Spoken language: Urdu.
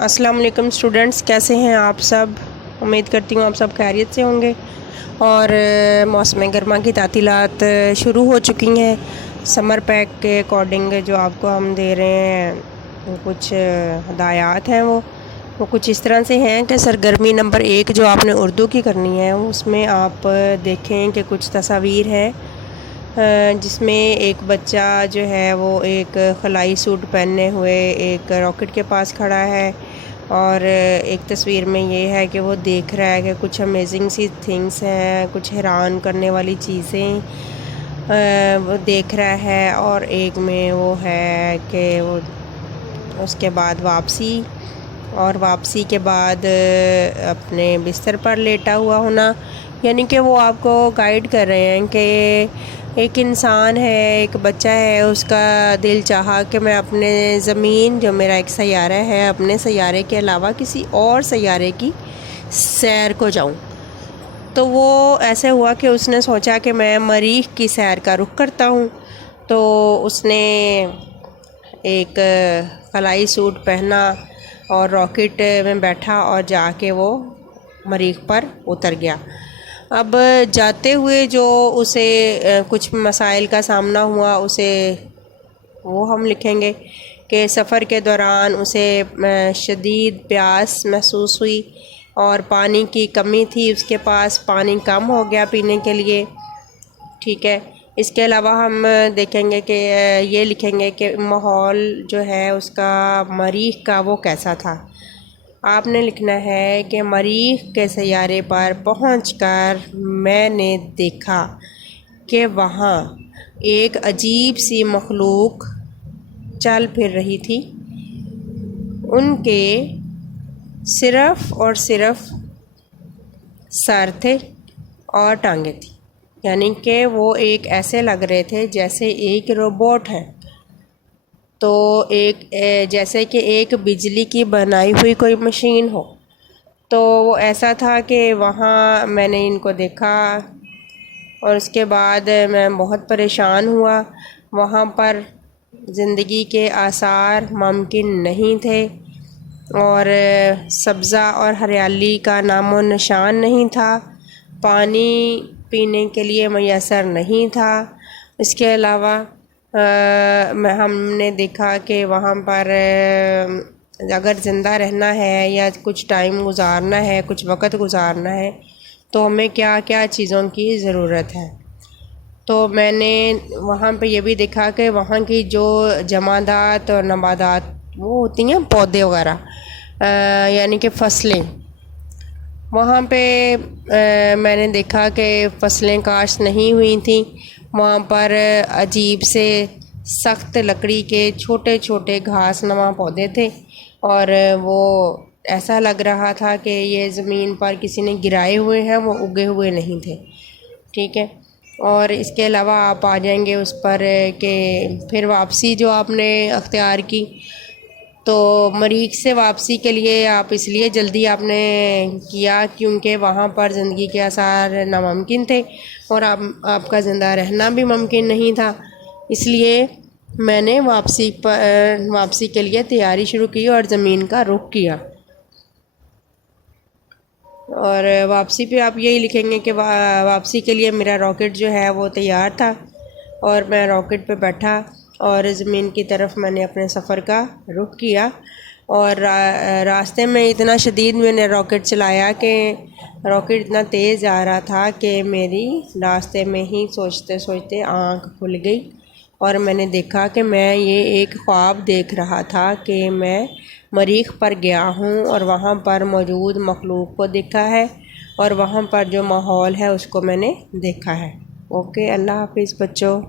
السلام علیکم اسٹوڈنٹس، کیسے ہیں آپ سب؟ امید کرتی ہوں آپ سب خیریت سے ہوں گے۔ اور موسم گرما کی تعطیلات شروع ہو چکی ہیں۔ سمر پیک کے اکارڈنگ جو آپ کو ہم دے رہے ہیں کچھ ہدایات ہیں، وہ کچھ اس طرح سے ہیں کہ سرگرمی نمبر 1 جو آپ نے اردو کی کرنی ہے، اس میں آپ دیکھیں کہ کچھ تصاویر ہیں جس میں ایک بچہ جو ہے وہ ایک خلائی سوٹ پہنے ہوئے ایک راکٹ کے پاس کھڑا ہے، اور ایک تصویر میں یہ ہے کہ وہ دیکھ رہا ہے کہ کچھ امیزنگ سی تھنگس ہیں، کچھ حیران کرنے والی چیزیں وہ دیکھ رہا ہے، اور ایک میں وہ ہے کہ وہ اس کے بعد واپسی کے بعد اپنے بستر پر لیٹا ہوا ہونا، یعنی کہ وہ آپ کو گائیڈ کر رہے ہیں کہ ایک انسان ہے، ایک بچہ ہے، اس کا دل چاہا کہ میں اپنے زمین جو میرا ایک سیارہ ہے، اپنے سیارے کے علاوہ کسی اور سیارے کی سیر کو جاؤں۔ تو وہ ایسے ہوا کہ اس نے سوچا کہ میں مریخ کی سیر کا رخ کرتا ہوں، تو اس نے ایک خلائی سوٹ پہنا اور راکٹ میں بیٹھا اور جا کے وہ مریخ پر اتر گیا۔ اب جاتے ہوئے جو اسے کچھ مسائل کا سامنا ہوا، اسے وہ ہم لکھیں گے کہ سفر کے دوران اسے شدید پیاس محسوس ہوئی اور پانی کی کمی تھی، اس کے پاس پانی کم ہو گیا پینے کے لیے، ٹھیک ہے۔ اس کے علاوہ ہم دیکھیں گے کہ یہ لکھیں گے کہ ماحول جو ہے اس کا مریخ کا وہ کیسا تھا۔ آپ نے لکھنا ہے کہ مریخ کے سیارے پر پہنچ کر میں نے دیکھا کہ وہاں ایک عجیب سی مخلوق چل پھر رہی تھی۔ ان کے صرف اور صرف سر تھے اور ٹانگیں تھیں، یعنی کہ وہ ایک ایسے لگ رہے تھے جیسے ایک روبوٹ ہے، تو جیسے کہ ایک بجلی کی بنائی ہوئی کوئی مشین ہو۔ تو وہ ایسا تھا کہ وہاں میں نے ان کو دیکھا اور اس کے بعد میں بہت پریشان ہوا۔ وہاں پر زندگی کے آثار ممکن نہیں تھے، اور سبزہ اور ہریالی کا نام و نشان نہیں تھا، پانی پینے کے لیے میسر نہیں تھا۔ اس کے علاوہ ہم نے دیکھا کہ وہاں پر اگر زندہ رہنا ہے یا کچھ ٹائم گزارنا ہے، کچھ وقت گزارنا ہے، تو ہمیں کیا کیا چیزوں کی ضرورت ہے۔ تو میں نے وہاں پہ یہ بھی دیکھا کہ وہاں کی جو جمادات اور نباتات وہ ہوتی ہیں، پودے وغیرہ یعنی کہ فصلیں، وہاں پہ میں نے دیکھا کہ فصلیں کاشت نہیں ہوئی تھیں۔ وہاں پر عجیب سے سخت لکڑی کے چھوٹے چھوٹے گھاس نما پودے تھے، اور وہ ایسا لگ رہا تھا کہ یہ زمین پر کسی نے گرائے ہوئے ہیں، وہ اگے ہوئے نہیں تھے، ٹھیک ہے۔ اور اس کے علاوہ آپ آ جائیں گے اس پر کہ پھر واپسی جو آپ نے اختیار کی، تو مریخ سے واپسی کے لیے آپ اس لیے جلدی آپ نے کیا کیونکہ وہاں پر زندگی کے آثار ناممکن تھے اور آپ کا زندہ رہنا بھی ممکن نہیں تھا، اس لیے میں نے واپسی کے لیے تیاری شروع کی اور زمین کا رخ کیا۔ اور واپسی پہ آپ یہی لکھیں گے کہ واپسی کے لیے میرا راکٹ جو ہے وہ تیار تھا، اور میں راکٹ پہ بیٹھا اور زمین کی طرف میں نے اپنے سفر کا رخ کیا، اور راستے میں اتنا شدید میں نے راکٹ چلایا کہ راکٹ اتنا تیز جا رہا تھا کہ میری راستے میں ہی سوچتے سوچتے آنکھ کھل گئی، اور میں نے دیکھا کہ میں یہ ایک خواب دیکھ رہا تھا کہ میں مریخ پر گیا ہوں اور وہاں پر موجود مخلوق کو دیکھا ہے، اور وہاں پر جو ماحول ہے اس کو میں نے دیکھا ہے۔ اوکے، اللہ حافظ بچوں۔